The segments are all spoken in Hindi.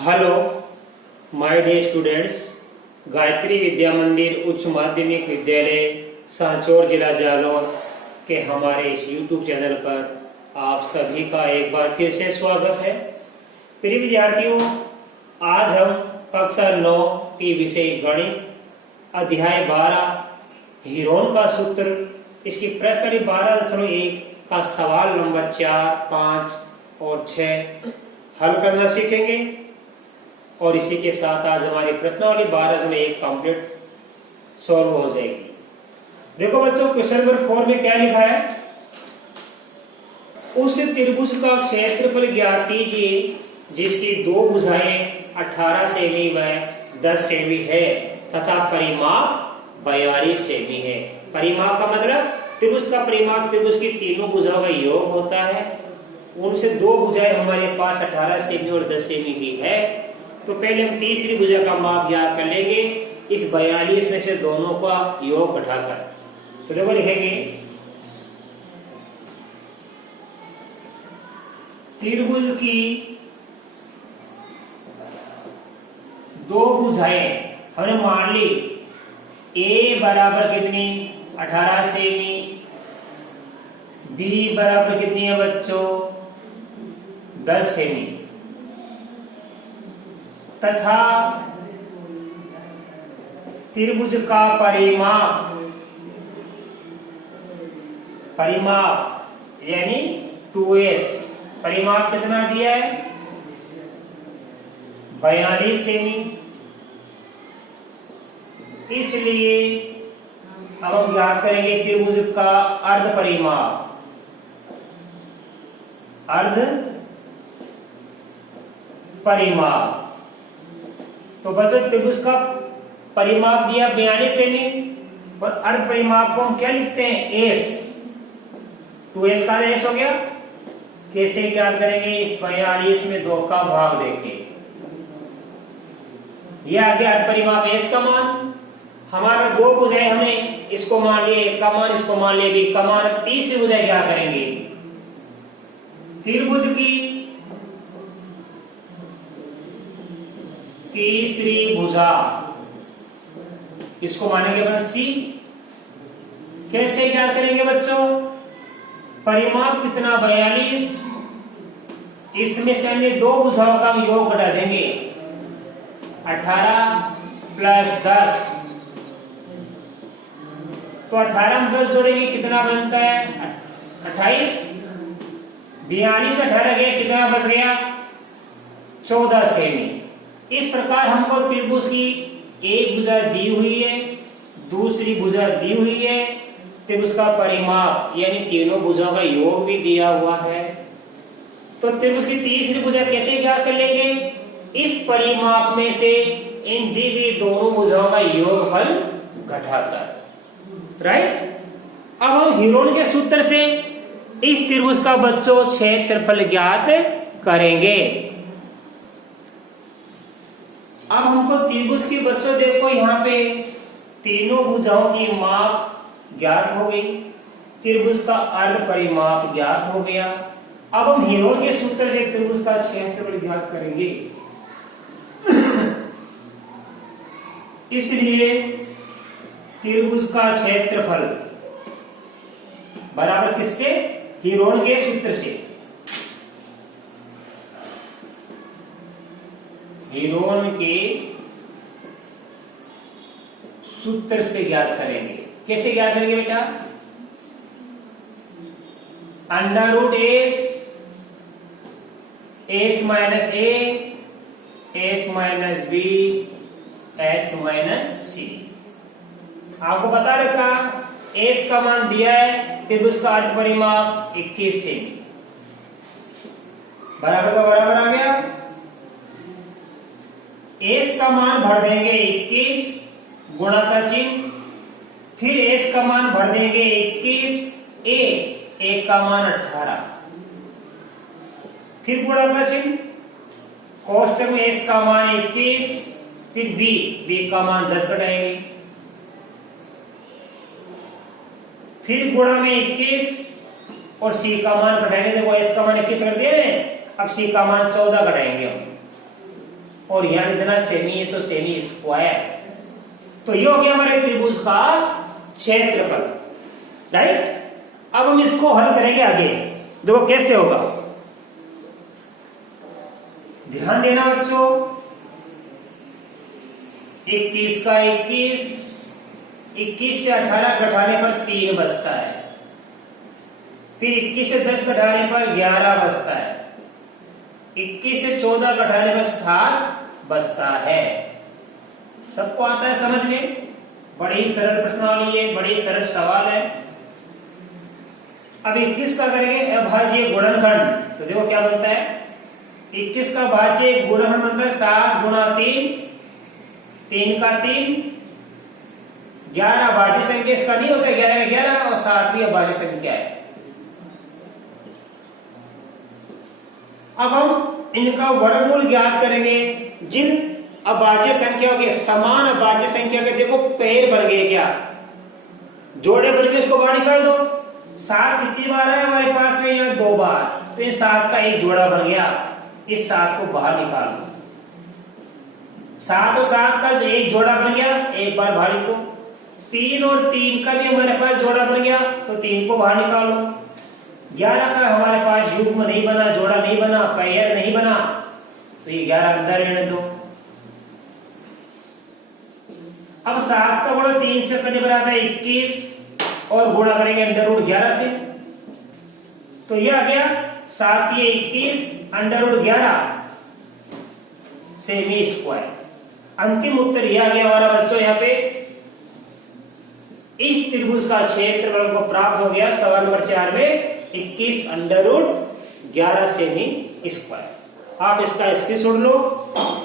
Hello my dear students, Gayatri Vidya Mandir उच्च माध्यमिक विद्यालय सांचौर जिला जालौर के हमारे इस YouTube चैनल पर आप सभी का एक बार फिर से स्वागत है। प्रिय विद्यार्थियों, आज हम कक्षा 9 की विषय गणित अध्याय 12 हीरोन का सूत्र, इसकी प्रश्न 12.1 का सवाल नंबर 4, 5 और 6 हल करना सीखेंगे। और इसी के साथ आज हमारी प्रश्नावली 12.1 कंप्लीट सॉल्व हो जाएगी। देखो बच्चों, क्वेश्चन नंबर 4 में क्या लिखा है? उस त्रिभुज का क्षेत्रफल ज्ञात कीजिए जिसकी दो भुजाएं 18 सेमी व 10 सेमी है तथा परिमाप 42 सेमी है। परिमाप का मतलब त्रिभुज का परिमाप त्रिभुज की तीनों भुजाओं का योग होता है। उनसे दो भुजाएं हमारे पास 18 सेमी और 10 सेमी की है। तो पहले हम तीसरी भुजा का माप ज्ञात कर लेंगे इस 42 में से दोनों का योग घटाकर। तो देखो लिखेंगे त्रिभुज की दो भुजाएं हमने मान ली। ए बराबर कितनी? 18 सेमी। बी बराबर कितनी है बच्चों? 10 सेमी। तथा त्रिभुज का परिमाप यानी 2s, परिमाप कितना दिया है? 42 सेमी। इसलिए अब हम ज्ञात करेंगे त्रिभुज का अर्ध परिमाप। तो बच्चों, त्रिभुज का परिमाप दिया 42 सेमी और अर्ध परिमाप को हम क्या लिखते हैं? एस। 2s का एस हो गया। कैसे ज्ञात करेंगे? इस 42 में 2 का भाग देके। यह आ गया अर्ध परिमाप एस का मान। हमारा दो भुजाएं, हमने इसको मान लिए एक का मान, इसको मान लिए बी का मान। अब तीसरी भुजा क्या करेंगे? त्रिभुज की तीसरी भुजा, इसको मानेंगे अपन सी। कैसे ज्ञात करेंगे बच्चों? परिमाप कितना? 42। इसमें से हमने दो भुजाओं का हम योग घटा देंगे। 18 प्लस 10, तो 18 में 10 जोड़ेंगे कितना बनता है? 28। 42 में 18 गया, कितना बच गया? 14 सेमी। इस प्रकार हमको त्रिभुज की एक भुजा दी हुई है, दूसरी भुजा दी हुई है, त्रिभुज का परिमाप यानी तीनों भुजाओं का योग भी दिया हुआ है। तो त्रिभुज की तीसरी भुजा कैसे ज्ञात कर लेंगे? इस परिमाप में से इन दी गई दोनों भुजाओं का योगफल घटाकर। राइट। अब हम हीरोन के सूत्र से इस त्रिभुज का बच्चों क्षेत्रफल ज्ञात करेंगे। अब हमको त्रिभुज की बच्चों देखो, यहाँ पे तीनों भुजाओं की माप ज्ञात हो गई, त्रिभुज का अर्ध परिमाप ज्ञात हो गया। अब हम हीरोन के सूत्र से त्रिभुज का क्षेत्रफल ज्ञात करेंगे। इसलिए त्रिभुज का क्षेत्रफल बराबर किससे? हीरोन के सूत्र से। हीरोन के सूत्र से ज्ञात करेंगे। कैसे ज्ञात करेंगे बेटा? अंडर रूट एस माइनस ए, S minus B, S minus c. आपको बता रखा एस का मान दिया है, त्रिभुज का अर्ध परिमाप 21 सेमी। बराबर का बराबर आ गया। एस का मान भर देंगे 21, गुणा का चिन्ह, फिर एस का मान भर देंगे 21, ए का मान 18, फिर गुणा का चिन्ह, कोष्टक में एस का मान 21, फिर बी का मान 10 घटाएंगे, फिर गुणा में 21 और सी का मान घटाएंगे। देखो एस का मान 21 कर दिया है, अब सी का मान 14 घटाएंगे हम। और यहाँ इतना सेमी है तो सेमी स्क्वायर। तो ये हो गया हमारे त्रिभुज का क्षेत्रफल, राइट। अब हम इसको हल करेंगे आगे, देखो कैसे होगा। ध्यान देना बच्चों, 21 का 21, 21 से 18 घटाने पर 3 बचता है, फिर 21 से 10 घटाने पर 11 बचता है, 21 से 14 घटाने पर 7 बचता है। सबको आता है समझ में? बड़ी सरल प्रश्नावली है, बड़ी सरल सवाल है। अब 21 का करेंगे अभाज्य गुणनखंड, तो देखो क्या बनता है। 21 का भाज्य गुणनखंड बनता है 7 गुणा 3, 3 का 3, 11 भाज्य संख्या इसका नहीं होता, 11 का 11 और 7 भी अभाज्य संख्या है। अब हम इनका वर्गमूल ज्ञात करेंगे। जिन अभाज्य संख्याओं के समान अभाज्य संख्या के देखो पेड़ बन गए, क्या जोड़े बन गए, उसको बाहर निकाल दो। 7 कितनी बार है हमारे पास में? यहाँ 2 बार, तो ये 7 का एक जोड़ा बन गया। इस 7 को बाहर निकाल दो। 7 और 7 का एक जोड़ा बन गया, एक बार बाहर निकालो। 3 और 3 का भी हमारे पास जोड़ा बन गया, तो 3 को बाहर निकालो। 11 का हमारे पास युग्म नहीं बना, जोड़ा नहीं बना, पेयर नहीं बना, तो ये 11 अंदर रहने दो। अब 7 का गुणा 3 से करने पर आता है 21 और गुणा करेंगे √11 से, तो ये आ गया 7 ये 21 √11 सेमी स्क्वायर। अंतिम उत्तर यह आ गया हमारा बच्चों। यहाँ पे इस त्रिभुज का क्षेत्रफल को प्राप्त हो गया सवाल नंबर 4 में 21 √11 सेमी स्क्वायर। आप इसका स्क्रीनशॉट लो,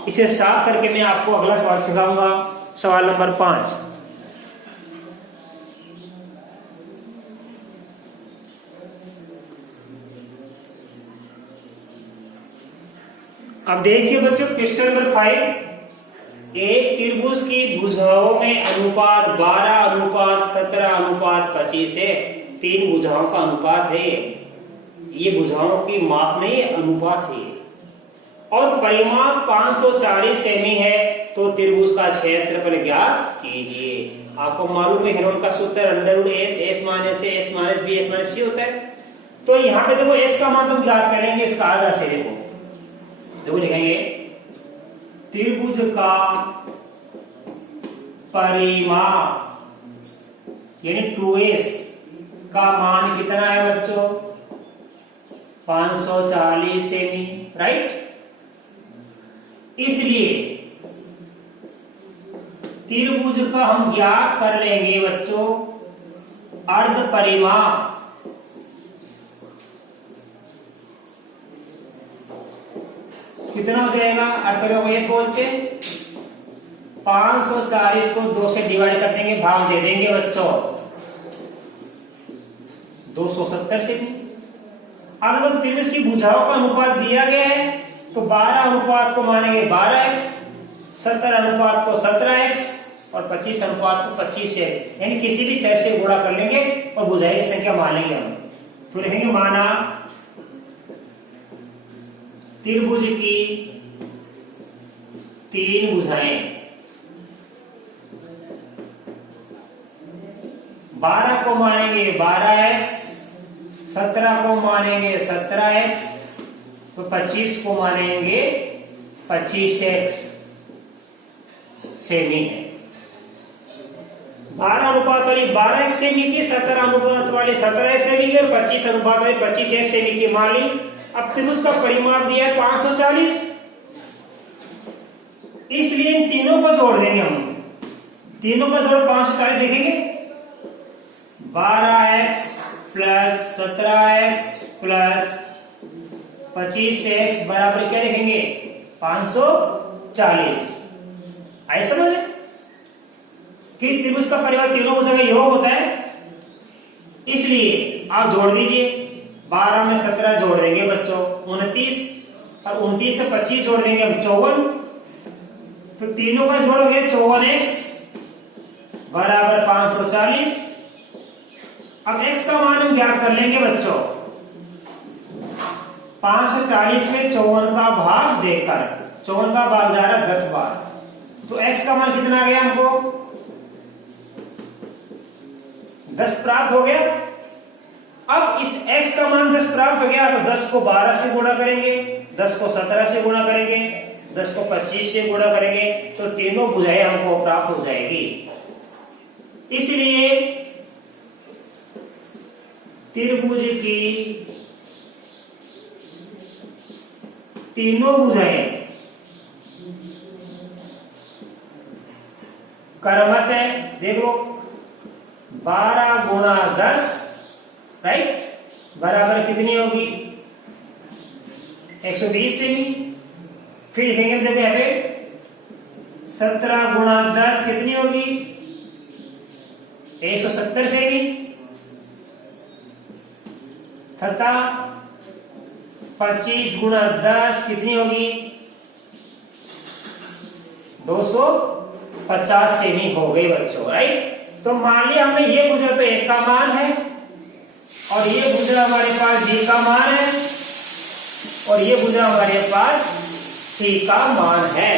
इसे साफ करके मैं आपको अगला सवाल सिखाऊंगा, सवाल नंबर 5। अब देखिए बच्चों क्वेश्चन नंबर 5, एक त्रिभुज की भुजाओं में अनुपात 12:17:25 है। 3 भुजाओं का अनुपात है ये भुजाओं की माप नहीं है, अनुपात है। और परिमाप 540 सेमी है, तो त्रिभुज का क्षेत्रफल ज्ञात कीजिए। आपको मालूम है हेरोन का सूत्र √s, s minus a, s minus b, s minus c होता है। तो यहाँ पे देखो s का मान तुम ज्ञात कर लेंगे, इसका आधा से देखो लिखेंगे त्रिभुज का परिमाप यानी 2s का मान कितना है बच्चों? 540 सेमी, राइट। इसलिए त्रिभुज का हम ज्ञात कर लेंगे बच्चों अर्ध परिमाप। कितना हो जाएगा? अर्ध परिमाप को बोलते हैं 540 को 2 से डिवाइड कर देंगे, भाग दे देंगे बच्चों 270 सेमी। अगर तो त्रिभुज की भुजाओं का अनुपात दिया गया है तो 12 अनुपात को मानेंगे 12x, 70 अनुपात को 17x और 25 अनुपात को 25 से, यानी किसी भी चर से गुणा कर लेंगे और भुजाएं की संख्या मान लेंगे हम। तो लिखेंगे माना त्रिभुज की 3 भुजाएं 12 को मानेंगे 12x, 17 को मानेंगे 17x, तो 25 को मानेंगे 25x सेमी है। 12 अनुपात वाली 12x सेमी की, 17 अनुपात वाली 17x सेमी की और 25 अनुपात वाली 25x सेमी की मान ली। अब त्रिभुज का परिमाप दिया है 540, इसलिए इन तीनों को जोड़ देंगे हम। तीनों का जोड़ 540 लिखेंगे, 12x plus 17x plus 25x बराबर क्या लिखेंगे? 540। ऐसा समझ कि त्रिभुज का परिमाप तीनों भुजाओं का योग होता है, इसलिए आप जोड़ दीजिए। 12 में 17 जोड़ देंगे बच्चों 29, और 29 से 25 जोड़ देंगे हम 54, तो तीनों का जोड़ हो गया 54x बराबर 540। अब x का मान हम ज्ञात कर लेंगे बच्चों 540 में 54 का भाग देकर। 54 का भाग जा रहा है 10 बार, तो x का मान कितना आ गया हमको 10 प्राप्त हो गया। अब इस x का मान 10 प्राप्त हो गया तो 10 को 12 से गुणा करेंगे, 10 को 17 से गुणा करेंगे, 10 को 25 से गुणा करेंगे, तो तीनों भुजाएं हमको प्राप्त हो जाएगी। इसलिए त्रिभुज की तीनों भुजाएं क्रमशः देख लो 12 गुणा 10 राइट बराबर कितनी होगी 120 से भी। फिर लिखेंगे देखो यहाँ पे 17 गुणा 10 कितनी होगी 170 से भी, तथा 25 गुणा 10 कितनी होगी 250 से भी हो गई बच्चों राइट। तो मान लिया हमने ये भुजा तो एक का मान है और ये भुजा हमारे पास बी का मान है और ये भुजा हमारे पास सी का मान है।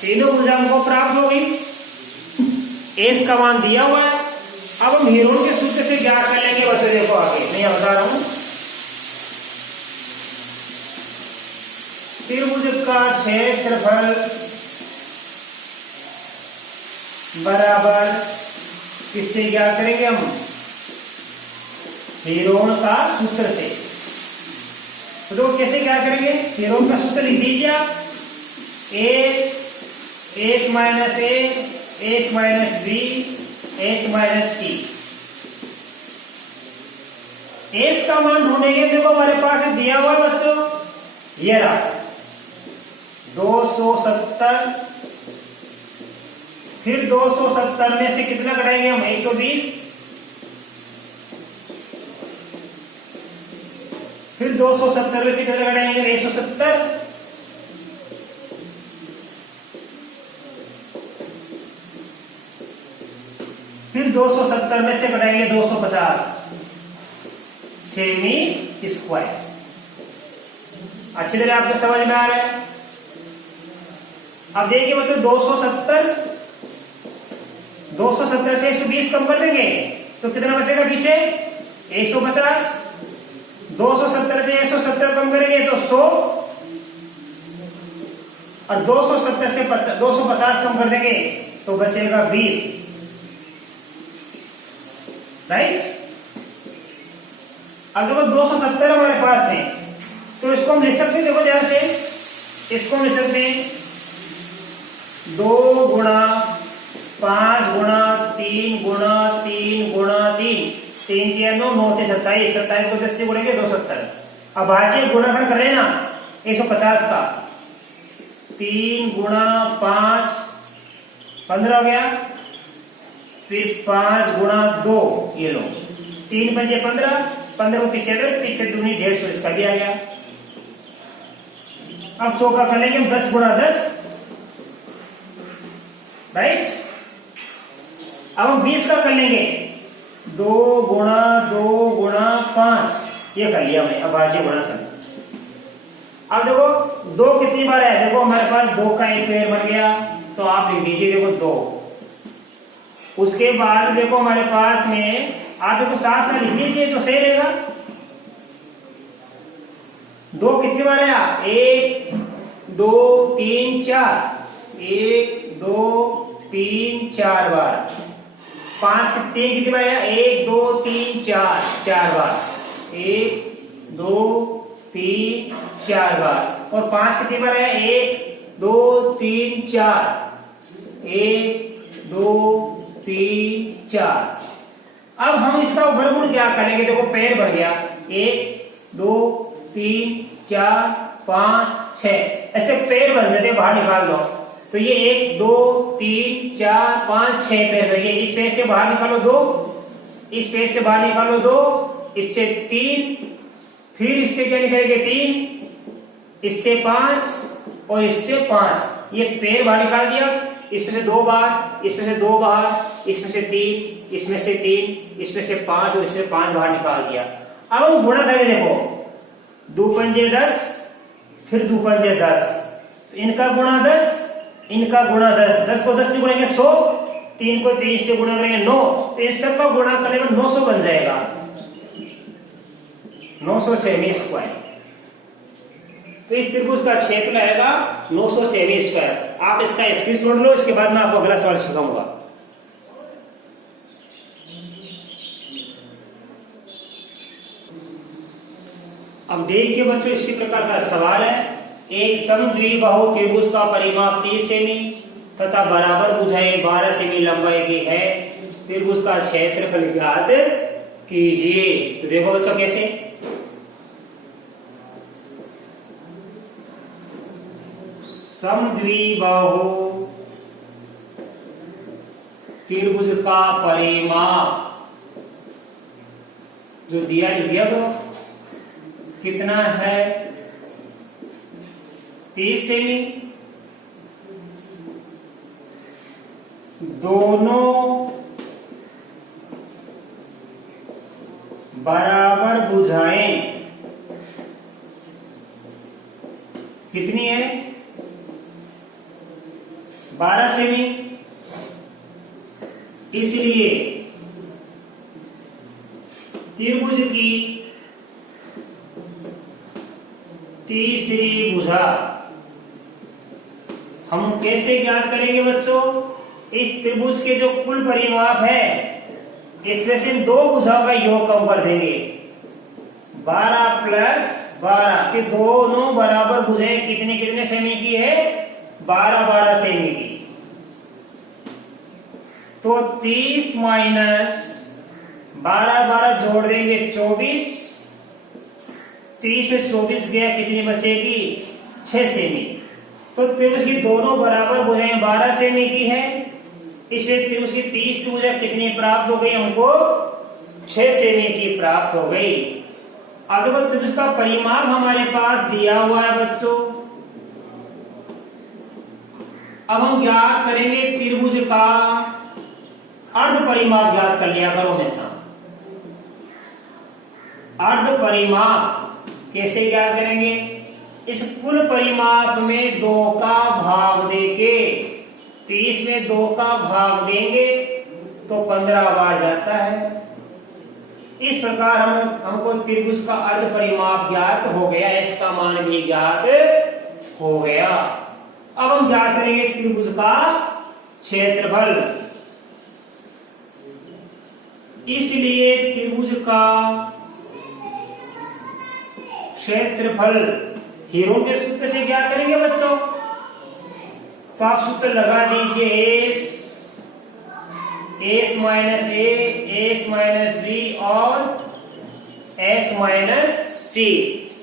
तीनों भुजा हमको प्राप्त हो गई, एस का मान दिया हुआ है। अब हम हेरोन के सूत्र से ज्ञात कर लेंगे बच्चों, देखो आगे मैं बता रहा हूं। त्रिभुज का क्षेत्रफल बराबर किससे ज्ञात करेंगे हम हेरोन का सूत्र से। तो कैसे क्या करेंगे हेरोन का सूत्र लिख दीजिए आप S minus A S minus B S minus C. S का मान ढूंढेंगे, देखो हमारे पास दिया हुआ बच्चों ये रहा 270, फिर 270 में से कितना घटाएंगे हम 120, फिर 270 में से कितना घटाएंगे 170, फिर 270 में से घटाएंगे 250 सेमी स्क्वायर। अच्छी तरह आपको समझ में आ रहा है। अब देखिए मतलब 270 से 120 कम कर देंगे तो कितना बचेगा पीछे 150, 270 से 170 कम करेंगे तो 100 और 270 से 250 कम कर देंगे तो बचेगा 20 राइट। अब देखो 270 हमारे पास है तो इसको हम लिख सकते हैं, देखो ध्यान से इसको हम लिख सकते हैं 2 गुणा 5 गुणा 3 गुणा 3 गुणा 3, 3 के 9 9 के 27, 27 को 10 से गुणेंगे 270। अब भाज्य गुणाखंड कर रहे हैं ना 150 का, 3 गुणा 5 15 हो गया, फिर 5 गुणा 2 ये लो 3 पंजे 15, 15 को पीछे दूनी 150 इसका भी आ गया। अब 100 का कर लेंगे 10 गुणा 10 राइट। अब हम 20 का कर लेंगे 2 गुणा 2 गुणा 5, ये कर लिया हमने। अब भाज्य गुणा कर, अब देखो 2 कितनी बार है, देखो हमारे पास 2 का एक पेड़ बन गया तो आप लिख दीजिए देखो 2। उसके बाद देखो हमारे पास में आप देखो 7 लिख दीजिए तो सही रहेगा। 2 कितनी बार है 1 2 3 4, 1 2 3 4 बार। 5 कितनी बार है 1 2 3 4 4 बार, 1 2 3 4 बार। और 5 कितनी बार है 1 2 3 4, 1 2 3 4। अब हम इसका वर्गमूल क्या करेंगे, देखो पेड़ बन गया 1 2 3 4 5 6, ऐसे पेड़ बन जाते बाहर निकाल दो तो ये 1 2 3 4 5 6 पेड़ बन गए। इस पेड़ से बाहर निकालो 2, इस पेड़ से बाहर निकालो 2, इससे 3, फिर इससे क्या निकालेंगे 3, इससे 5 और इससे 5, ये पेड़ बाहर निकाल दिया। इसमें से 2 बार, इसमें से 2 बार, इसमें से 3, इसमें से 3, इसमें से 5 और इसमें 5 बाहर निकाल दिया। अब हम गुणा करेंगे, देखो 2 पंजे 10, फिर 2 पंजे 10, तो इनका गुणा 10, इनका गुणा 10, 10 को 10 से गुणेंगे 100, 3 को 3 से गुणा करेंगे 9, तो इन सबका गुणा करने पर 900 बन जाएगा, 900 सेमी स्क्वायर। तो इस त्रिभुज का क्षेत्र आएगा 900 सेमी स्क्वायर। आप इसका स्क्रीनशॉट लो, इसके बाद मैं आपको अगला सवाल सिखाऊंगा। अब देखिए बच्चों, इसी प्रकार का सवाल है, एक समद्विबाहु त्रिभुज का परिमाप 30 सेमी तथा बराबर भुजाएं 12 सेमी लंबाई की है, त्रिभुज का क्षेत्रफल ज्ञात कीजिए। तो देखो बच्चों कैसे, समद्विबाहु त्रिभुज का परिमाप जो दिया करो कितना है, 30 सेमी। दोनों बराबर भुजाएं कितनी है, 12 सेमी। इसलिए त्रिभुज की तीसरी भुजा हम कैसे ज्ञात करेंगे बच्चों, इस त्रिभुज के जो कुल परिमाप है इसमें से दो भुजाओं का योग कम कर देंगे, 12 प्लस 12 के दोनों बराबर भुजाएं कितने कितने सेमी की है, 12 सेमी की। तो 30 माइनस 12 जोड़ देंगे 24, 30 में 24 गया, कितनी बचेगी, 6 सेमी। तो त्रिभुज की दोनों बराबर भुजाएं 12 सेमी की है, इसलिए त्रिभुज की तीसरी भुजा कितनी प्राप्त हो गई हमको, 6 सेमी की प्राप्त हो गई। अब देखो त्रिभुज का परिमाप हमारे पास दिया हुआ है बच्चों, अब हम ज्ञात करेंगे त्रिभुज का अर्ध परिमाप, ज्ञात कर लिया करो हमेशा। अर्ध परिमाप कैसे ज्ञात करेंगे, इस कुल परिमाप में 2 का भाग देके, 30 में 2 का भाग देंगे तो 15 बार जाता है। इस प्रकार हमको त्रिभुज का अर्ध परिमाप ज्ञात हो गया, इसका मान भी ज्ञात हो गया। अब हम ज्ञात करेंगे त्रिभुज का क्षेत्रफल। इसलिए त्रिभुज का क्षेत्रफल हीरों के सूत्र से क्या करेंगे बच्चों, तो आप सूत्र लगा दीजिए, एस माइनस ए, एस माइनस बी और एस माइनस सी।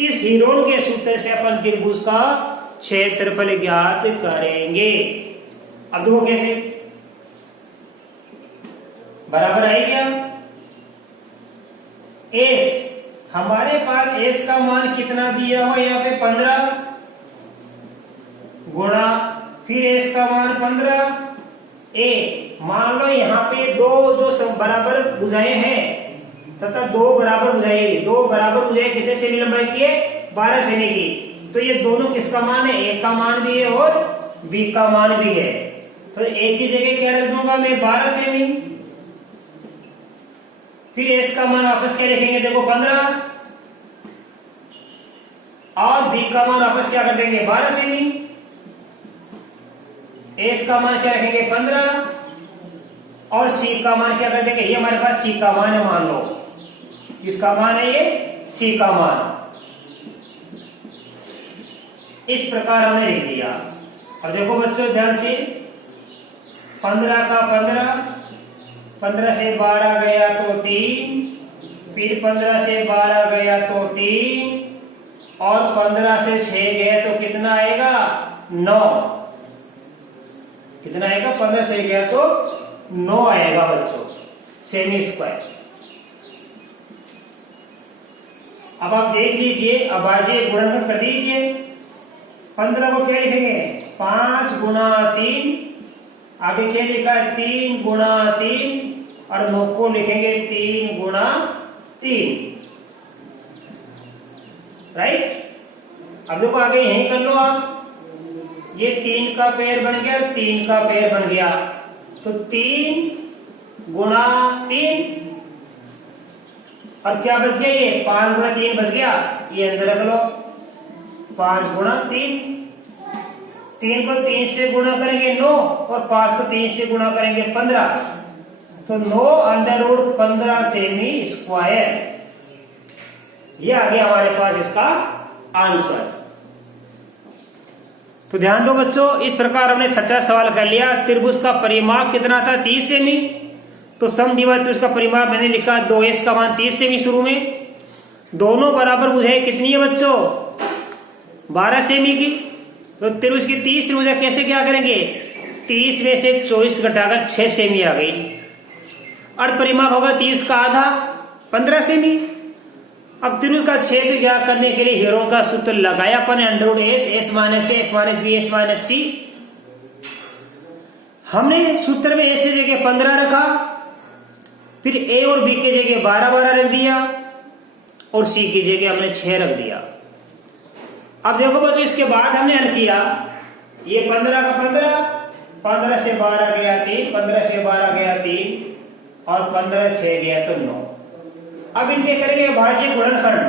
इस हीरों के सूत्र से अपन त्रिभुज का क्षेत्रफल ज्ञात करेंगे। अब देखो कैसे, बराबर आई क्या, एस हमारे पास एस का मान कितना दिया हुआ, यहाँ पे 15 गुणा फिर एस का मान 15 ए। मान लो यहाँ पे दो जो बराबर भुजाएं हैं तथा दो बराबर भुजाएं कितने सेमी लंबाई की है, 12 सेमी की। तो ये दोनों किसका मान है, ए का मान भी है और बी का मान भी है। तो ए की जगह क्या रख दूंगा मैं, 12 सेमी। फिर एस का मान वापस क्या लिखेंगे, देखो 15, और बी का मान वापस क्या कर देंगे, 12 सेमी। एस का मान क्या रखेंगे, 15, और सी का मान क्या कर देंगे, ये हमारे पास सी का मान है, मान लो किसका मान है, ये सी का मान। इस प्रकार हमने लिख दिया। अब देखो बच्चों ध्यान से, 15 का 15 से 12 गया तो 3, फिर 15 से 12 गया तो 3, और 15 से 6 गया तो कितना आएगा, 9। कितना आएगा, 15 से गया तो 9 आएगा बच्चों, सेमी स्क्वायर। अब आप देख लीजिए, अब आइए गुणनखंड कर दीजिए। 15 को क्या लिखेंगे, 5 गुणा 3, आगे क्या लिखा है, 3 गुणा 3, और 9 को लिखेंगे 3 गुणा 3, राइट। अब देखो आगे यही कर लो आप, ये 3 का पेयर बन गया और 3 का पेयर बन गया, तो 3 गुणा 3 और क्या बच गया, ये 5 गुणा 3 बच गया, ये अंदर रख लो। 5 गुणा 3, 3 को 3 से गुणा करेंगे 9 और 5 को 3 से गुणा करेंगे 15, तो 9 अंडर रूट 15 सेमी स्क्वायर, ये आ गया हमारे पास इसका आंसर। तो ध्यान दो बच्चों, इस प्रकार हमने छठा सवाल कर लिया। त्रिभुज का परिमाप कितना था, 30 सेमी, तो समद्विबाहु त्रिभुज का परिमाप मैंने लिखा 2s का मान 30 सेमी शुरू में। दोनों बराबर भुजाएं कितनी है बच्चों, 12 सेमी की। तो त्रिभुज की 30 भुजा कैसे क्या करेंगे, 30 में से 24 घटाकर 6 सेमी आ गई। अर्ध परिमाप होगा 30 का आधा, 15 सेमी। अब त्रिभुज का क्षेत्र ज्ञात करने के लिए हीरो का सूत्र लगाया अपन, under root s, s minus ए, S minus B, S minus c. हमने सूत्र में एस की जगह 15 रखा, फिर ए और बी की जगह 12 रख दिया और सी की जगह हमने 6 रख दिया। अब देखो बच्चों, इसके बाद हमने हल किया, ये 15 का 15 से 12 गया 3, 15 से 12 गया 3 और 15 6 गया तो 9। अब इनके करेंगे भाज्य गुणनखंड,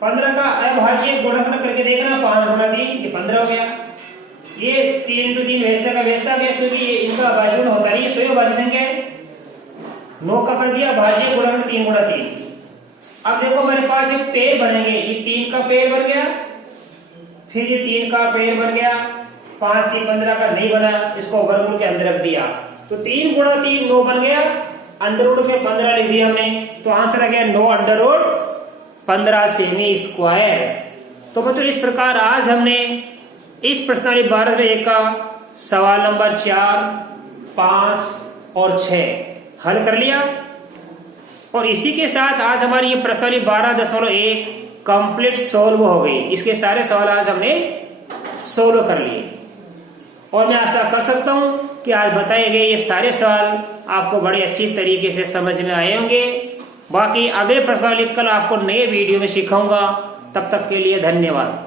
15 का अभाज्य गुणनखंड करके देखना, 5 गुणा 3 ये 15 हो गया। ये 3 × 3 वैसा का वैसा गया, क्योंकि ये इनका भाज्य गुण होता है, ये स्वयं भाज्य संख्या है। 9 का कर दिया भाज्य गुणनखंड 3 गुणा 3। अब देखो मेरे पास ये पेड़ बनेंगे, ये 3 का पेड़ बन गया, फिर ये 3 का पेड़ बन गया, 5 3 15 का नहीं बना, इसको वर्गमूल के अंदर रख दिया, तो 3 गुणा 3 9 बन गया, अंडर रूट में 15 लिख दिया हमने, तो आंसर आ गया 9 अंडर रूट 15 सेमी स्क्वायर। तो बच्चों इस प्रकार आज हमने इस प्रश्नावली 12 का सवाल नंबर 4, 5 और 6 हल कर लिया। और इसी के साथ आज हमारी ये प्रश्नावली 12.1 कंप्लीट सोल्व हो गई। इसके सारे सवाल आज हमने सोल्व कर लिए और मैं आशा कर सकता हूं कि आज बताए गए ये सारे सवाल आपको बड़े अच्छी तरीके से समझ में आए होंगे। बाकी अगले प्रश्नावली कल आपको नए वीडियो में सिखाऊंगा। तब तक के लिए धन्यवाद।